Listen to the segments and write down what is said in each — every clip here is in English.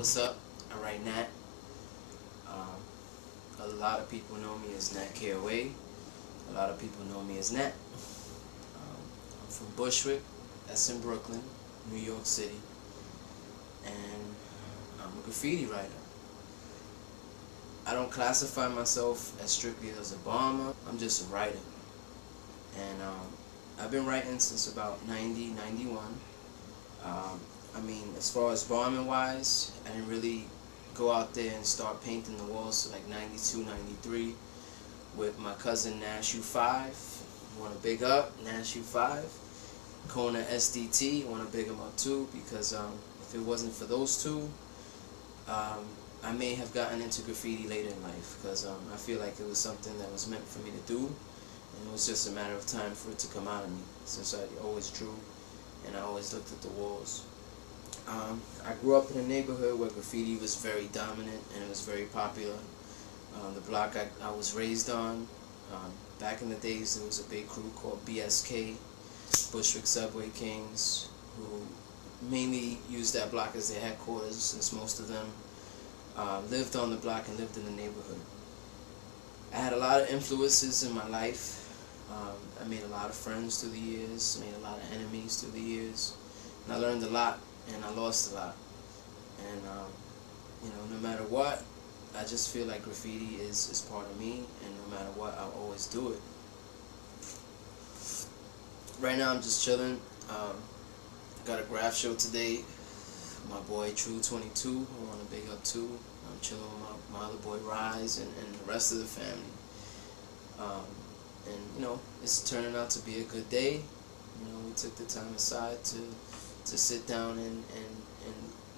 What's up? I write Nat. A lot of people know me as NAT KOA. A lot of people know me as Nat. I'm from Bushwick, that's in Brooklyn, New York City, and I'm a graffiti writer. I don't classify myself as strictly as a bomber. I'm just a writer, and I've been writing since about 90, 91. I mean, as far as bombing wise, I didn't really go out there and start painting the walls to like 92, 93 with my cousin Nash U5. Want to big up Nash U5. Kona SDT, want to big him up too, because if it wasn't for those two, I may have gotten into graffiti later in life, because I feel like it was something that was meant for me to do, and it was just a matter of time for it to come out of me, since I always drew and I always looked at the walls. I grew up in a neighborhood where graffiti was very dominant and it was very popular. The block I was raised on, back in the days there was a big crew called BSK, Bushwick Subway Kings, who mainly used that block as their headquarters, since most of them lived on the block and lived in the neighborhood. I had a lot of influences in my life. I made a lot of friends through the years, made a lot of enemies through the years, and I learned a lot and I lost a lot. And you know, no matter what, I just feel like graffiti is part of me, and no matter what, I'll always do it. Right now I'm just chilling. Got a graph show today. My boy True 22, I want to big up too. I'm chilling with my other boy Rise and the rest of the family. And you know, it's turning out to be a good day. You know, we took the time aside to sit down, and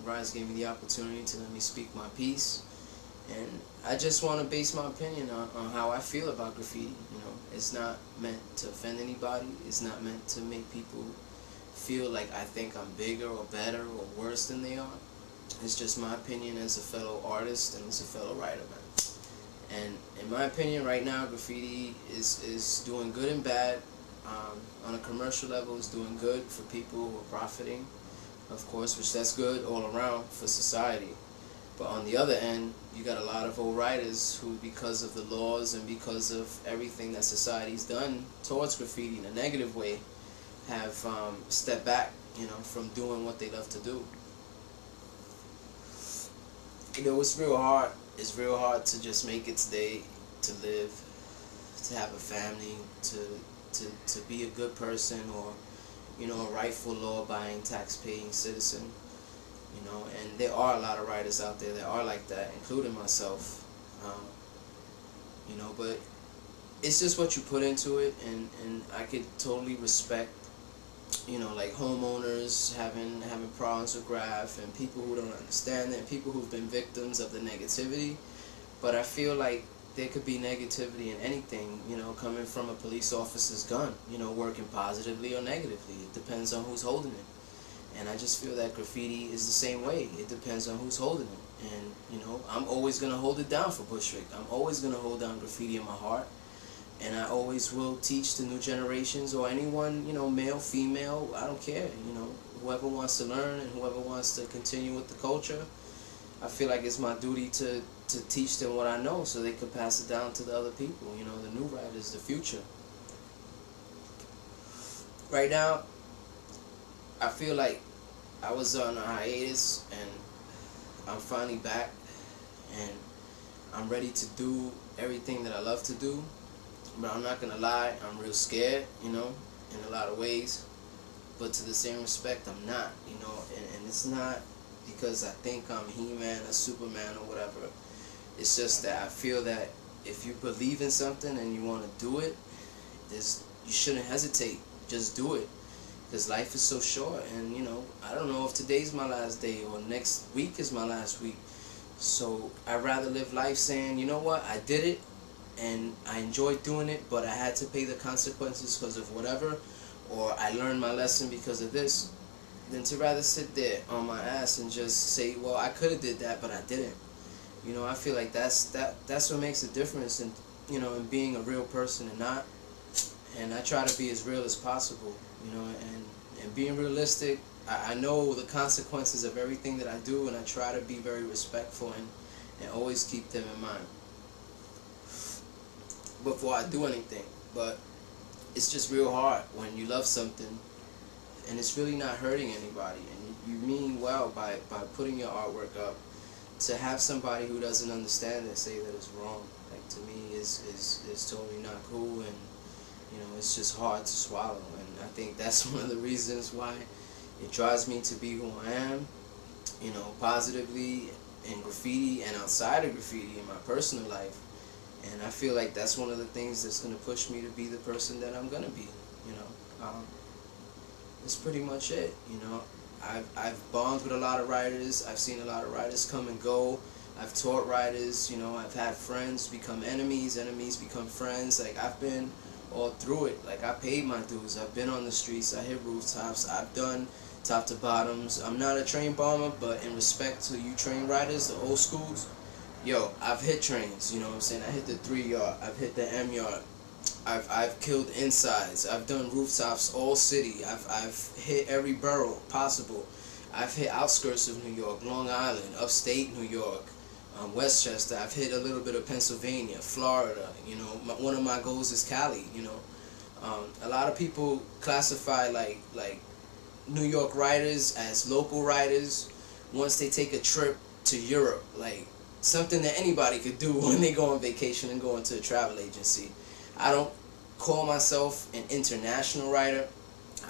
Rise gave me the opportunity to let me speak my piece. And I just want to base my opinion on how I feel about graffiti. You know, it's not meant to offend anybody. It's not meant to make people feel like I think I'm bigger or better or worse than they are. It's just my opinion as a fellow artist and as a fellow writer, man. And in my opinion, right now, graffiti is doing good and bad. On a commercial level, it's doing good for people who are profiting, of course, which that's good all around for society. But on the other end, you got a lot of old writers who, because of the laws and because of everything that society's done towards graffiti in a negative way, have stepped back, you know, from doing what they love to do. You know, it's real hard. It's real hard to just make it today, to live, to have a family, to be a good person, or, you know, a rightful law-abiding, tax-paying citizen. You know, and there are a lot of writers out there that are like that, including myself. You know, but it's just what you put into it, and I could totally respect, you know, like homeowners having problems with graph, and people who don't understand it, and people who've been victims of the negativity. But I feel like there could be negativity in anything, you know, coming from a police officer's gun, you know, working positively or negatively. It depends on who's holding it. And I just feel that graffiti is the same way. It depends on who's holding it. And, you know, I'm always going to hold it down for Bushwick. I'm always going to hold down graffiti in my heart. And I always will teach the new generations, or anyone, you know, male, female, I don't care, you know, whoever wants to learn and whoever wants to continue with the culture. I feel like it's my duty to teach them what I know, so they can pass it down to the other people, you know, the new writers, the future. Right now, I feel like I was on a hiatus, and I'm finally back, and I'm ready to do everything that I love to do. But I'm not gonna lie, I'm real scared, you know, in a lot of ways. But to the same respect, I'm not, you know, and it's not because I think I'm He-Man or Superman or whatever. It's just that I feel that if you believe in something and you want to do it, you shouldn't hesitate. Just do it. Because life is so short, and, you know, I don't know if today's my last day or next week is my last week. So I'd rather live life saying, you know what, I did it, and I enjoyed doing it, but I had to pay the consequences because of whatever, or I learned my lesson because of this, than to rather sit there on my ass and just say, well, I could have did that, but I didn't. You know, I feel like that's what makes a difference in, you know, in being a real person and not. And I try to be as real as possible, you know, and being realistic, I know the consequences of everything that I do, and I try to be very respectful and always keep them in mind before I do anything. But it's just real hard when you love something and it's really not hurting anybody, and you mean well by putting your artwork up, to have somebody who doesn't understand it say that it's wrong, like, to me is totally not cool, and you know, it's just hard to swallow. And I think that's one of the reasons why it drives me to be who I am, you know, positively in graffiti and outside of graffiti in my personal life. And I feel like that's one of the things that's going to push me to be the person that I'm going to be, you know. That's pretty much it, you know. I've bonded with a lot of writers. I've seen a lot of writers come and go. I've taught writers, you know. I've had friends become enemies, enemies become friends. Like, I've been all through it. Like, I paid my dues. I've been on the streets. I hit rooftops. I've done top to bottoms. I'm not a train bomber, but in respect to you train writers, the old schools, yo, I've hit trains, you know what I'm saying? I hit the 3 yard, I've hit the M yard, I've killed insides, I've done rooftops all city, I've hit every borough possible. I've hit outskirts of New York, Long Island, upstate New York, Westchester. I've hit a little bit of Pennsylvania, Florida, you know. One of my goals is Cali, you know. A lot of people classify like New York writers as local writers once they take a trip to Europe, like something that anybody could do when they go on vacation and go into a travel agency. I don't call myself an international writer.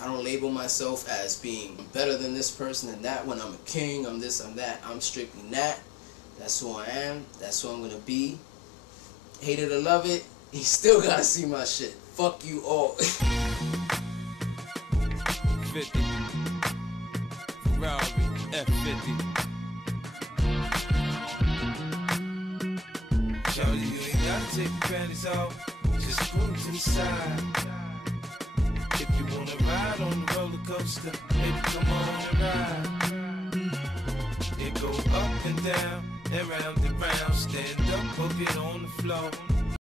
I don't label myself as being better than this person and that one. I'm a king, I'm this, I'm that. I'm strictly Nat. That's who I am. That's who I'm going to be. Hate it or love it, you still got to see my shit. Fuck you all. 50 Ferrari F50. Shorty, you ain't gotta take your panties off, just screw to the side. If you wanna ride on the roller coaster, baby, come on and ride. It go up and down and round, stand up or get on the floor.